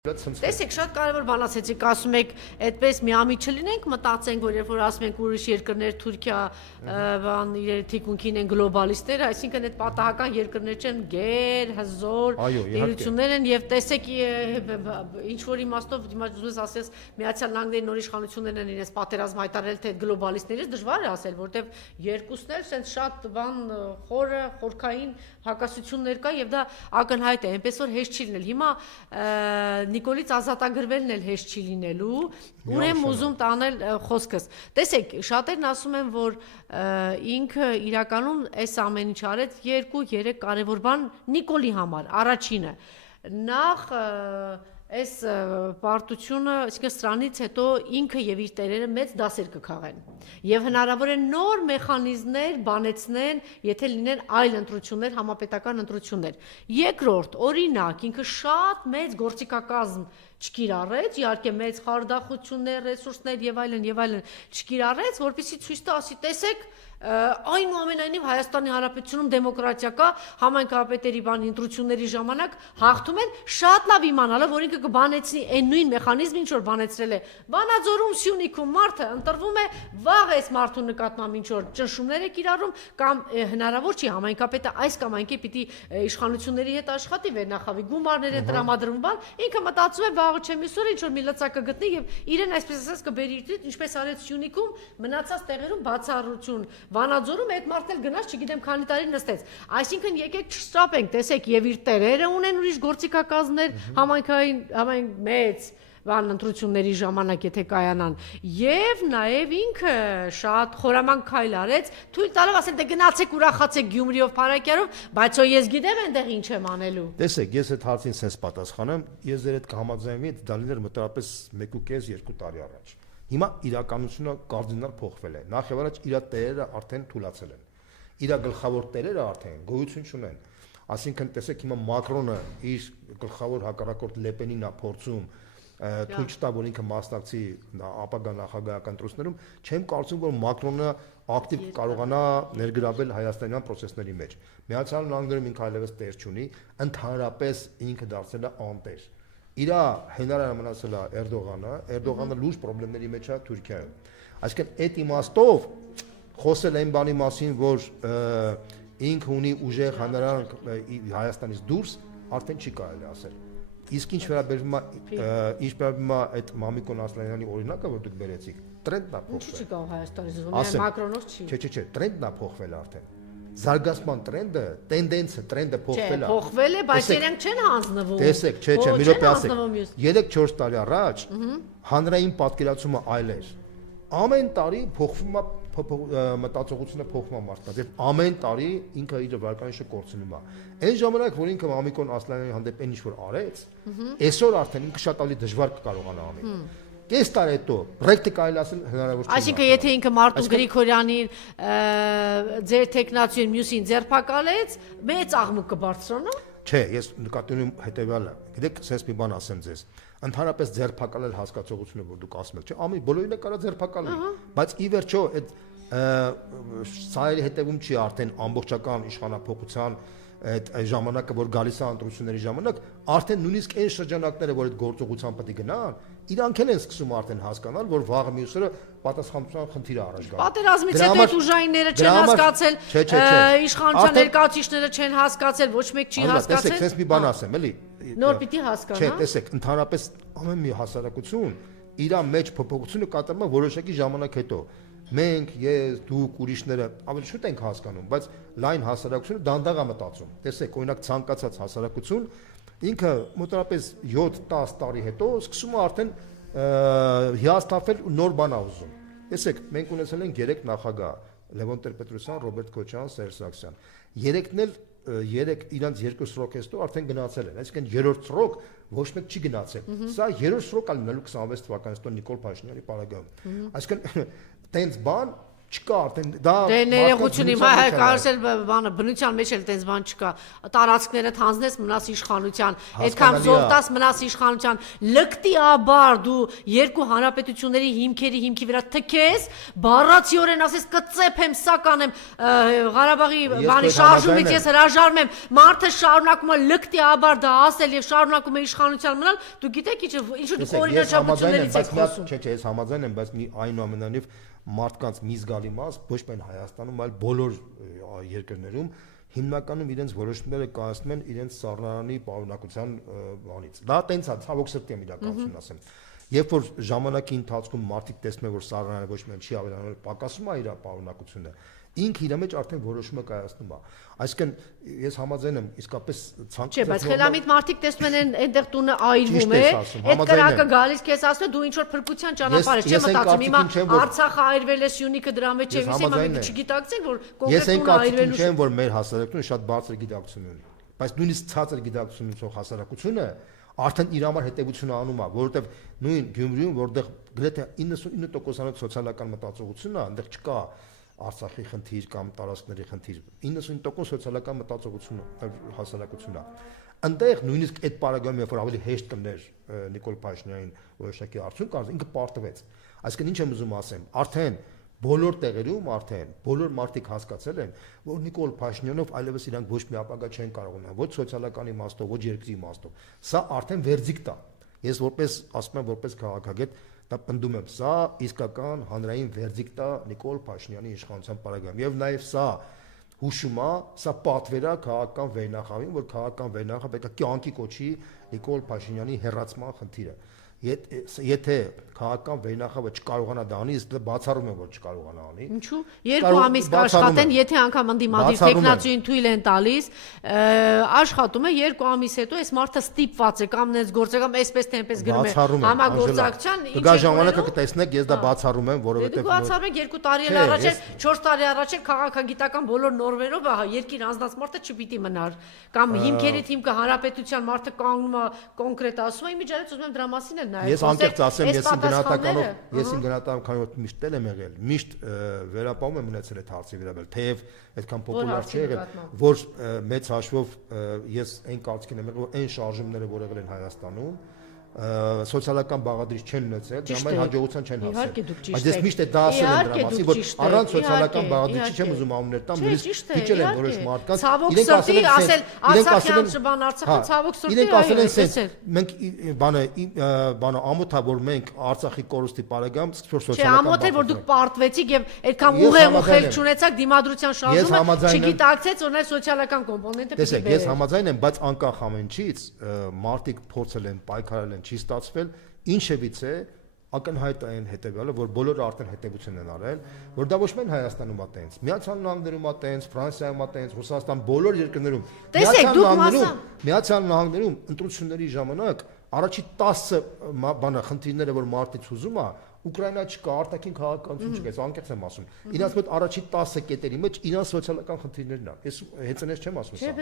Տեսեք, շատ կարևոր բան ասեցիք, ասում եք, այդպես միամիտ չլինենք, մտածենք, որ երբ որ ասում ենք ուրիշ երկրներ, Թուրքիա, բան իրեր թիկունքին են գլոբալիստները, այսինքն այդ պատահական երկրներ չեն, գեր, հզոր դերություններ են եւ տեսեք ինչ որ իմաստով դիմաց ասես Միացյալ Նահանգների նոր իշխանություններն են իրենց պատերազմ հայտարարել թե գլոբալիստներից դժվար է ասել, որտեվ երկուսն էլ sense շատ բան խորը, խորքային հակասություններ կա եւ դա ակնհայտ է, այնպես որ հեշտ չի լինել։ Հիմա Նիկոլից ազատագրվելն էլ հեշտ չի լինելու, ուր եմ ուզում տանել խոսքս։ Տեսեք, շատերն ասում են, որ ինքը իրականում այս ամեն ինչ արեց 2-3 կարևոր բան Նիկոլի համար, առաջինը։ Նախ այս պարտությունը, այսինքն սրանից հետո ինքը եւ իր տերերը մեծ դասեր կքաղեն։ Եվ հնարավոր է նոր մեխանիզմներ բանեցնեն, եթե լինեն այլ ընտրություններ, համապետական ընտրություններ։ Երկրորդ, օրինակ, ինքը շատ մեծ գործիքակազմ չկիրառեց, իհարկե մեծ խարդախություններ, ռեսուրսներ եւ այլն չկիրառեց, որպեսզի ցույց տա, ասի, տեսեք, այնուամենայնիվ Հայաստանի Հանրապետությունում դեմոկրատիա կա, համայնքապետերի բան ընտրությունների ժամանակ հաղթում են, շատ լավ իմանալով, որ ինքը կբանեցնի այն նույն մեխանիզմը, ինչ որ բանեցրել է Վանաձորում, Սյունիքում մարդը ընտրվում է, վաղ էս մարդու նկատմամբ ինչ որ ճնշումներ է կիրառում, կամ հնարավոր չի համայնքապետը այս կամ այն կերպ պիտի իշխանությունների հետ աշխատի, վերնախավի գումարներ են տրամադրվում, բան, ինքը մտածում է վաղը չեմ իսօր ինչ որ մի լծակ կգտնի եւ իրեն այսպես ասած կբերի իր, ինչպես արեց Սյունիքում, մնացած տեղերում բացառություն Վանաձորում այդ մարդն էլ գնաց, չգիտեմ քանի տարի նստեց։ Այսինքն եկեք չշտապենք, տեսեք, եւ իր տերերը ունեն ուրիշ գործիքակազմներ, համայն մեծ բան ընտրությունների ժամանակ եթե կայանան, եւ նաեւ ինքը շատ խորամանկ քայլ արեց, թույլ տալով ասել դե գնացեք ուրախացեք Գյումրիով, Փարակյարով, բայց ես գիտեմ այնտեղ ինչ եմ անելու։ Տեսեք, ես այդ հարցին sense պատասխանեմ, ես ձեր հետ կհամաձայնվի, դա լիներ մոտավորապես 1.5-2 տարի առաջ։ Հիմա իրականությունը կարդինալ փոխվել է։ Նախ եւ առաջ իր տերերը արդեն թուլացել են։ Իր գլխավոր տերերը արդեն գոյություն չունեն։ Այսինքն տեսեք հիմա Մակրոնը իր գլխավոր հակառակորդ Լեպենին է փորձում թույլ չտա, որ ինքը մասնակցի ապագա նախագահական ընտրություններում, չեմ կարծում, որ Մակրոնը ակտիվ կարողանա ներգրավել հայաստանյան process-ների մեջ։ Միացյալ Նահանգներում ինքը այլևս տեր չունի, ընդհանրապես ինքը դարձել է անտեր։ Իր հենարանը մնացել է Էրդողանը լուրջ խնդիրների մեջ է Թուրքիայում։ Այսինքն այդ իմաստով խոսել այն բանի մասին, որ ինքը ունի ուժեղ հանրան Հայաստանից դուրս, արդեն չի կարելի ասել։ Իսկ ինչ վերաբերում է այդ Մամիկոն Ասլանյանի օրինակը, որ դուք բերեցիք, տրենդն է փոխվել։ Չի կա Հայաստանից, Մակրոնով չի։ Չէ, տրենդն է փոխվել արդեն։ Զարգացման տրենդը, տենդենսը, տրենդը փոխվել է։ Չէ, փոխվել է, բայց իրենք չեն հանձնվում։ Տեսեք, չէ, մի րոպե ասեք։ 3-4 տարի առաջ հանրային պատկերացումը այլ էր։ Ամեն տարի փոխվում է մտածողությունը փոխվում է մարդկանց եւ ամեն տարի ինքը իր վարկանիշը կորցնում է։ Այն ժամանակ, որ ինքը Մամիկոն Ասլանյանի հանդեպ այն ինչ որ արեց, այսօր արդեն ինքը շատ ավելի դժվար կկարողանա անել։ Կես տարի հետո պրոյեկտը կարելի ասել հնարավոր չէ։ Այսինքն եթե ինքը Մարտուն Գրիգորյանին ձեր տեխնացիոն մյուսին ձերբակալեց, մեծ աղմուկ կբարձրանա։ Չէ, ես նկատի ունեմ հետեւյալը։ Գիտեք, sense մի բան ասեմ ձեզ։ Ընդհանրապես ձերբակալել հասկացողությունը, որ դուք ասում եք, չէ, ամեն բոլորին է կարա ձերբակալել, բայց ի վերջո այդ սայերի հետևում չի արդեն ամբողջական իշխանապողության այդ ժամանակը, որ գալիս է ընտրությունների ժամանակ, արդեն նույնիսկ այն շրջանակները, որ այդ գործողության պետք է գնան, իրանք են սկսում արդեն հասկանալ, որ վաղը մյուսները պատասխանատվության խնդիր առաջ գան։ Պատերազմից հետո այդ ուժայինները չեն հասկացել, իշխանության ներկայացուցիչները չեն հասկացել, ոչ մեկ չի հասկացել։ Տեսեք, sense մի բան ասեմ, էլի։ Նոր պիտի հասկանա։ Չէ, տեսեք, ընդհանրապես ամեն մի հասարակություն իր մեջ փոփոխությունը կատարում է որոշակի ժամանակ հետո։ Մենք, ես, դուք, ուրիշները ավելի շուտ ենք հասկանում, բայց լայն հասարակությունը դանդաղ է մտածում։ Տեսեք, օրինակ ցանկացած հասարակություն ինքը մոտավորապես 7-10 տարի հետո սկսում է արդեն հիասթափել ու նոր բան ուզում։ Տեսեք, մենք ունեցել ենք 3 նախագահ՝ Լևոն Տեր-Պետրոսյան, Ռոբերտ Քոչարյան, Սերժ Սարգսյան։ Երեքն էլ իրանց 2 սրոք էստո արդեն գնացել են, այսինքն 3-րդ սրոք ոչ մեկ չի գնացել։ Սա 3-րդ սրոք է լինելու 26 թվականից հետո Նիկոլ Փաշինյանի պարագայում։ Այսինքն տենց բան Չկա արդեն դա Դե ներողություն իմ կարծել բանը բնության մեջ էլ տենց բան չկա տարածքները հանձնես մնաս իշխանության այդքան զովտաս մնաս իշխանության լկտիաբար դու երկու հանրապետությունների հիմքի վրա թքես բառացիորեն ասես կծեփեմ սա կանեմ Ղարաբաղի բանի շարժումից ես հրաժարվում եմ մարդը շարունակում է լկտիաբար դա ասել եւ շարունակում է իշխանության մնալ դու գիտեք ինչ դու օրինաչափություններից եք խոսում Չէ, ես համաձայն եմ, բայց մի այնուամենայնիվ մարդկանց մի զգալի մաս ոչ միայն Հայաստանում, այլ բոլոր երկրներում հիմնականում իրենց որոշումները կայացնում են իրենց սառնարանի պարունակության բանից։ Դա տենց է, ցավոք սրտի եմ իրականություն ասեմ։ Երբ որ ժամանակի ընթացքում մարդիկ տեսնում են, որ սառնարանը ոչ միայն չի ավելանում, պակասում է իր պարունակությունը, ինքը իր մեջ արդեն որոշումը կայացնում է։ Այսինքն ես համաձայն եմ իսկապես ցանկացած Չէ, բայց խելամիտ մարդիկ տեսնում են այնտեղ տունը այրվում է, այդ կրակը գալիս քեզ ասում դու ինչ որ փրկության ճանապարհ ես չեմ մտածում հիմա Արցախը այրվել է Սյունիքը դրա մեջ է վիսի հիմա մենք չգիտակցենք որ կոնկրետ տունը այրվելու չեմ որ մեր հասարակությունը շատ բարձր գիտակցություն ունի բայց նույնիսկ ցածր գիտակցություն ունեցող հասարակությունը արդեն իր համար հետևություն անում է որովհետև նույն Գյումրիում որտեղ գրեթե 99% սոցիալական մտածողությունն է այնտեղ չկա Արցախի խնդիր կամ տարածքների խնդիր 99% սոցիալական մտածողություն հասարակությունն է այնտեղ նույնիսկ այդ պարագայում երբ որ ավելի հեշտ կներ Նիկոլ Փաշինյանին որոշակի արդյունք կար ինքը պարտվեց այսինքն ինչ եմ ուզում ասեմ արդեն բոլոր տեղերում արդեն բոլոր մարդիկ հասկացել են որ Նիկոլ Փաշինյանով այլևս իրանք ոչ մի ապագա չեն կարող ունենալ ոչ սոցիալական իմաստով ոչ երկրի իմաստով սա արդեն վերձիկտ է ես որպես ասում եմ որպես քաղաքագետ դա պնդում եմ սա իսկական հանրային վերձիկտ է Նիկոլ Փաշինյանի իշխանության պարագայում եւ նաեւ սա հուշում է սա պատվեր է քաղաքական վերնախավին որ քաղաքական վերնախավը պետք է կյանքի կոչի Նիկոլ Փաշինյանի հերացման խնդիրը եթե քաղաքական վերնախավը չկարողանա դա անի իսկ դա բացառում է որ չկարողանա անի Ինչու երկու ամիս կաշխատեն եթե անգամ ընդդիմադիր տեխնացուին թույլ են տալիս աշխատում է երկու ամիս հետո այս մարդը ստիպված է կամ նենց գործը կամ այսպես թե այնպես գրում է համագործակցության ինչ է ժամանակը կտեսնեք ես դա բացառում եմ որովհետեւ դու բացառում եք 2 տարի առաջ 4 տարի առաջ քաղաքագիտական բոլոր նորմերով երկիր անձնած մարդը չպիտի մնար կամ հիմքերի թիմքը հանրապետության մարդը կանգնում է կոնկրետ ասում է իմիջիայլոց ուզում եմ դրա մասին Ես անկեղծ ասեմ, ես իմ գնահատականով քանի որ միշտ եմ եղել, միշտ վերապահում եմ ունեցել այդ հարցի վրա, թեև այդքան պոպուլար չի եղել, որ մեծ հաշվով ես այն կարծիքին եմ եղել, որ այն շարժումները, որ եղել են Հայաստանում, սոցիալական բաղադրիչ չեն ունեցել, դրա համար հաջողության չեն հասել։ Բայց ես միշտ դա ասել եմ դրա մասին, որ առանց սոցիալական բաղադրիչի չեմ ուզում ամուներ տամ, նույնիսկ դիճել եմ որոշ մարդկանց, իրենք ասել Արցախյան շբան Արցախը ցավոք սրտի իրենք ասել են սենց, մենք բանը ամոթ է որ մենք Արցախի կորուստի պարագայում սոցիալական ամոթ է որ դուք պարտվեցիք եւ այդքան ուղեղ ու խել չունեցաք դիմադրության շարժումը չգիտակցեց որ այդ սոցիալական կոմպոնենտը պիտի Տեսեք, ես համաձայն եմ, բայց անկախ ամենից մարդիկ փորձել են պայքարել չի ստացվել ինչևից է ակնհայտ այն հետեւյալը որ բոլորը արդեն հետևություն են արել որ դա ոչ միայն Հայաստանում է տենց Միացյալ Նահանգներում է տենց Ֆրանսիայում է տենց Ռուսաստան բոլոր երկրներում Միացյալ Նահանգներում ընտրությունների ժամանակ առաջի 10 բանը խնդիրները որ մարդից ուզում է Ուկրաինա չկա արտաքին քաղաքականություն չկա ես անկեղծ եմ ասում իրանց մոտ առաջի 10 կետերի մեջ իրանց սոցիալական խնդիրներն են ես հեծանես չեմ ասում սա